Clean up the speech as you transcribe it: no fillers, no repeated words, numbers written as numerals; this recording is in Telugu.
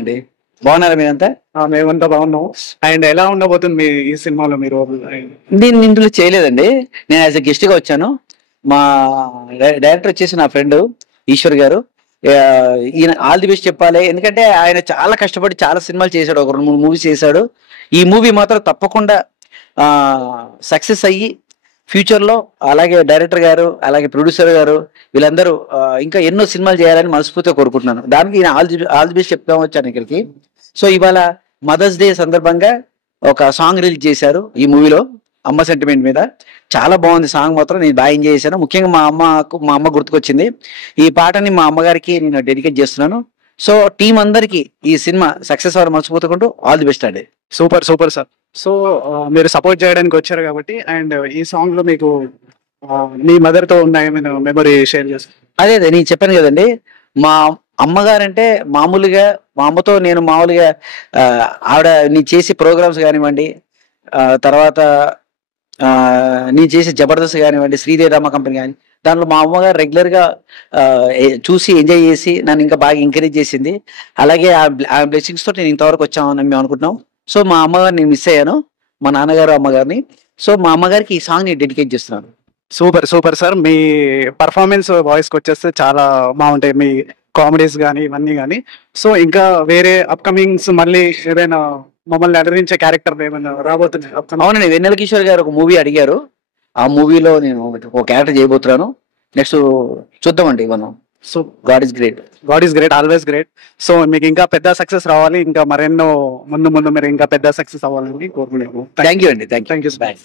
అండి. బాగున్నారా మీరంతా? మేమంతా బాగున్నాం. అండ్ ఎలా ఉండబోతుంది మీ ఈ సినిమాలో మీరు? నేను ఇందులో చేయలేదండి. నేను యాజ్ ఎ గెస్ట్ గా వచ్చాను. మా డైరెక్టర్ వచ్చేసి నా ఫ్రెండ్ ఈశ్వర్ గారు. ఈయన ఆల్ ది బెస్ట్ చెప్పాలి. ఎందుకంటే ఆయన చాలా కష్టపడి చాలా సినిమాలు చేశాడు. ఒక 2, 3 మూవీస్ చేశాడు. ఈ మూవీ మాత్రం తప్పకుండా సక్సెస్ అయ్యి ఫ్యూచర్ లో అలాగే డైరెక్టర్ గారు, అలాగే ప్రొడ్యూసర్ గారు వీళ్ళందరూ ఇంకా ఎన్నో సినిమాలు చేయాలని మనస్ఫూర్తిగా కోరుకుంటున్నాను. దానికి ఈయన ఆల్ ది బెస్ట్ చెప్తాం వచ్చాను ఇక్కడికి. సో ఇవాళ మదర్స్ డే సందర్భంగా ఒక సాంగ్ రిలీజ్ చేశారు ఈ మూవీలో, అమ్మ సెంటిమెంట్ మీద. చాలా బాగుంది సాంగ్, మాత్రం నేను బాగా ఎంజాయ్ చేశాను. ముఖ్యంగా మా అమ్మ గుర్తుకొచ్చింది. ఈ పాటని మా అమ్మగారికి నేను డెడికేట్ చేస్తున్నాను. సో టీం అందరికి ఈ సినిమా సక్సెస్ అవ్వడం మనస్ఫూర్తికుంటూ ఆల్ ది బెస్ట్ అండి. Super super sir. సో మీరు సపోర్ట్ చేయడానికి వచ్చారు కాబట్టి, అండ్ ఈ సాంగ్ లో మీకు మీ మదర్ తో ఉన్న ఏమైనా మెమరీ షేర్ చేస్తారు? అదే నేను చెప్పాను కదండి, మా అమ్మగారంటే మామూలుగా మా అమ్మతో నేను మామూలుగా ఆవిడ నేను చేసే ప్రోగ్రామ్స్ కానివ్వండి, తర్వాత నేను చేసే జబర్దస్త్ కానివ్వండి, శ్రీదేవి డ్రామా కంపెనీ కానీ, దాంట్లో మా అమ్మగారు రెగ్యులర్ గా చూసి ఎంజాయ్ చేసి నన్ను ఇంకా బాగా ఎంకరేజ్ చేసింది. అలాగే ఆ బ్లెస్సింగ్స్ తోటి నేను ఇంతవరకు వచ్చామని మేము అనుకుంటున్నాం. సో మా అమ్మగారిని నేను మిస్ అయ్యాను, మా నాన్నగారు అమ్మగారిని. సో మా అమ్మగారికి ఈ సాంగ్ నేను డెడికేట్ చేస్తున్నాను. Super super sir. మీ పర్ఫార్మెన్స్ వాయిస్ కి వచ్చేస్తే చాలా బాగుంటాయి, మీ కామెడీస్ కానీ ఇవన్నీ కానీ. సో ఇంకా వేరే అప్కమింగ్స్ మళ్ళీ ఏదైనా మమ్మల్ని అలరించే క్యారెక్టర్ ఏమైనా రాబోతున్నాయి? అవునండి, వెన్నెల కిషోర్ గారు ఒక మూవీ అడిగారు. ఆ మూవీలో నేను ఒక క్యారెక్టర్ చేయబోతున్నాను. నెక్స్ట్ చూద్దామండి మనం. So God is great. God is great, always great. So మీకు ఇంకా పెద్ద సక్సెస్ రావాలి, ఇంకా మరెన్నో ముందు ముందు మీరు ఇంకా పెద్ద సక్సెస్ అవ్వాలని కోరుకున్నాము. థ్యాంక్ యూ అండి. Thank you. Thank you. Bye.